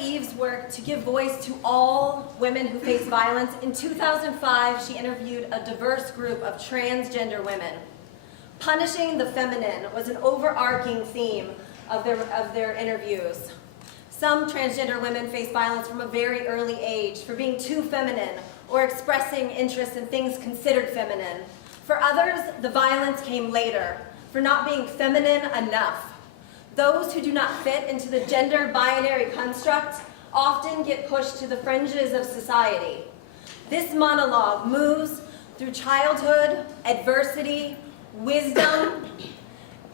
Eve's work to give voice to all women who face violence, in 2005 she interviewed a diverse group of transgender women. Punishing the feminine was an overarching theme of their interviews. Some transgender women face violence from a very early age for being too feminine or expressing interest in things considered feminine. For others, the violence came later, for not being feminine enough. Those who do not fit into the gender binary construct often get pushed to the fringes of society. This monologue moves through childhood, adversity, wisdom,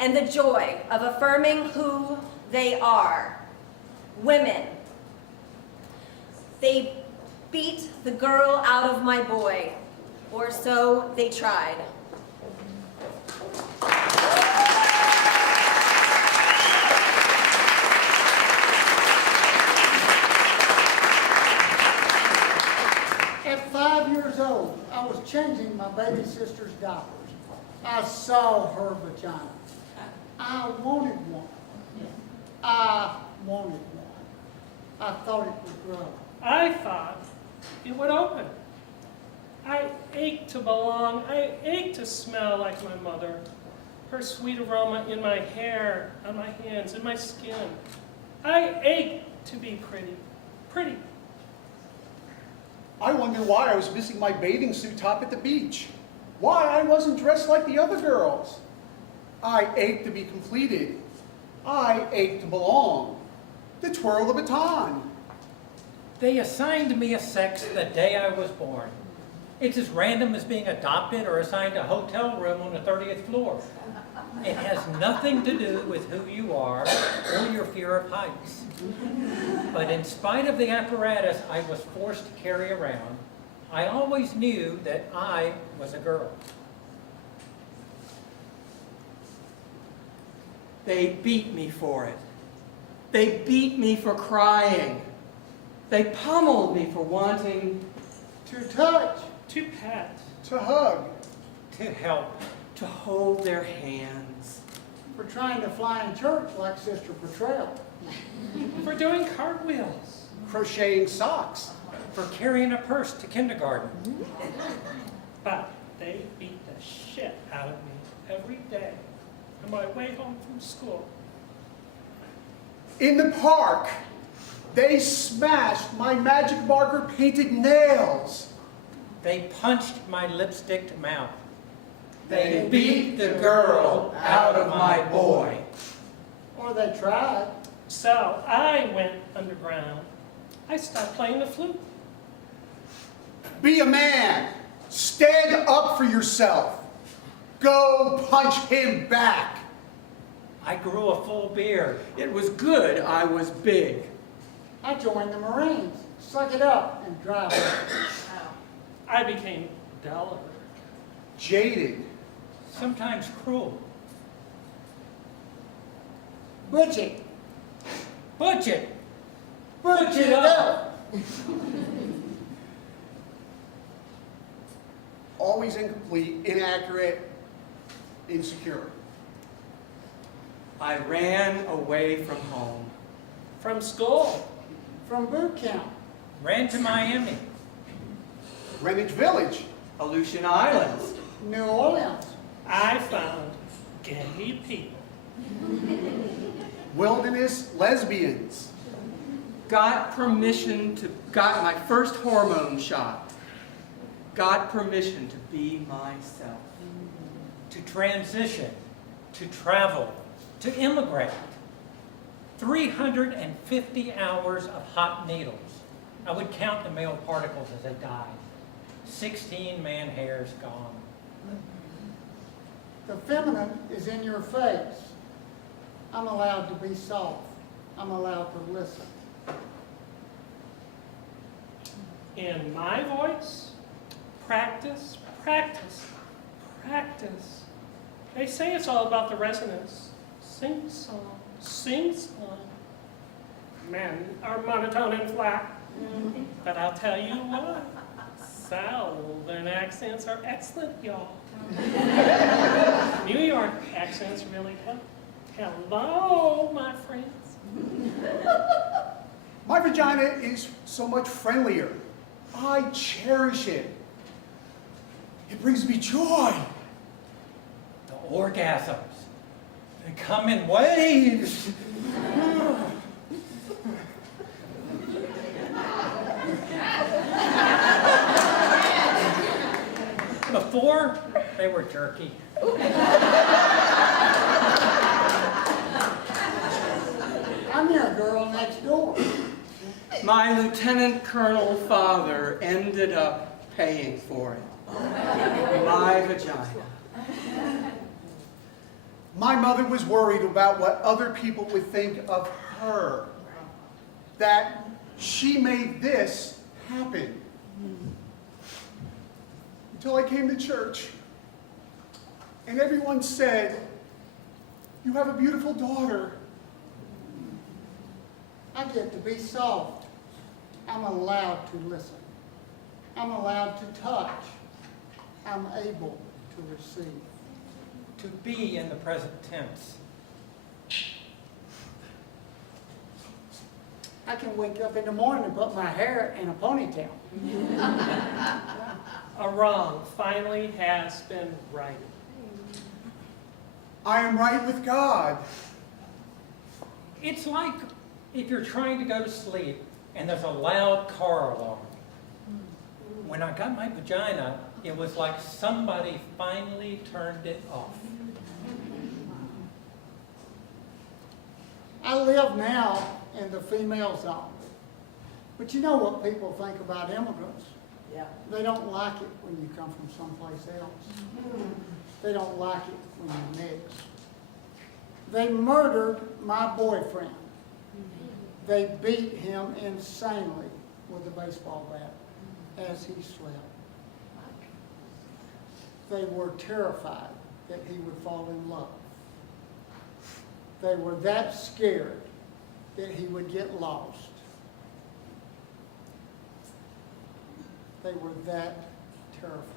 and the joy of affirming who they are. Women. They beat the girl out of my boy, or so they tried. At 5 years old, I was changing my baby sister's diapers. I saw her vagina. I wanted one. I wanted one. I thought it would grow. I thought it would open. I ached to belong. I ached to smell like my mother. Her sweet aroma in my hair, on my hands, in my skin. I ached to be pretty. Pretty. I wondered why I was missing my bathing suit top at the beach. Why I wasn't dressed like the other girls. I ached to be completed. I ached to belong. To twirl the baton. They assigned me a sex the day I was born. It's as random as being adopted or assigned a hotel room on the 30th floor. It has nothing to do with who you are or your fear of heights. But in spite of the apparatus I was forced to carry around, I always knew that I was a girl. They beat me for it. They beat me for crying. They pummeled me for wanting To touch. To pet. To hug. To help. to hold their hands. For trying to fly in church like Sister Purcell. For doing cartwheels. Crocheting socks. For carrying a purse to kindergarten. But they beat the shit out of me every day on my way home from school. In the park, they smashed my magic marker painted nails. They punched my lipsticked mouth. They beat the girl out of my boy. Or they tried. So I went underground. I stopped playing the flute. Be a man. Stand up for yourself. Go punch him back. I grew a full beard. It was good I was big. I joined the Marines. Suck it up and drive it. I became delicate. Jaded. Sometimes cruel. Butch it. Butch it! Butch it up. Always incomplete, inaccurate, insecure. I ran away from home. From school. From boot camp. Ran to Miami. Greenwich Village. Aleutian Islands. New Orleans. I found gay people. Wilderness lesbians. Got my first hormone shot. Got permission to be myself. To transition. To travel. To immigrate. 350 hours of hot needles. I would count the male particles as they died. 16 man hairs gone. The feminine is in your face. I'm allowed to be soft. I'm allowed to listen. In my voice, practice, practice, practice. They say it's all about the resonance. Sing song, sing song. Men are monotone and flat. But I'll tell you what, Southern accents are excellent, y'all. New York accents really help. Hello, my friends. My vagina is so much friendlier. I cherish it. It brings me joy. The orgasms, they come in waves. Before, they were jerky. I'm your girl next door. My lieutenant colonel father ended up paying for it. My vagina. My mother was worried about what other people would think of her. That she made this happen. Until I came to church. And everyone said, "You have a beautiful daughter." I get to be soft. I'm allowed to listen. I'm allowed to touch. I'm able to receive. To be in the present tense. I can wake up in the morning and put my hair in a ponytail. A wrong finally has been righted. I am right with God. It's like if you're trying to go to sleep and there's a loud car alarm. When I got my vagina, it was like somebody finally turned it off. I live now in the female zone. But you know what people think about immigrants? Yeah. They don't like it when you come from someplace else. They don't like it when you mix. They murdered my boyfriend. They beat him insanely with a baseball bat as he slept. They were terrified that he would fall in love. They were that scared that he would get lost. They were that terrified.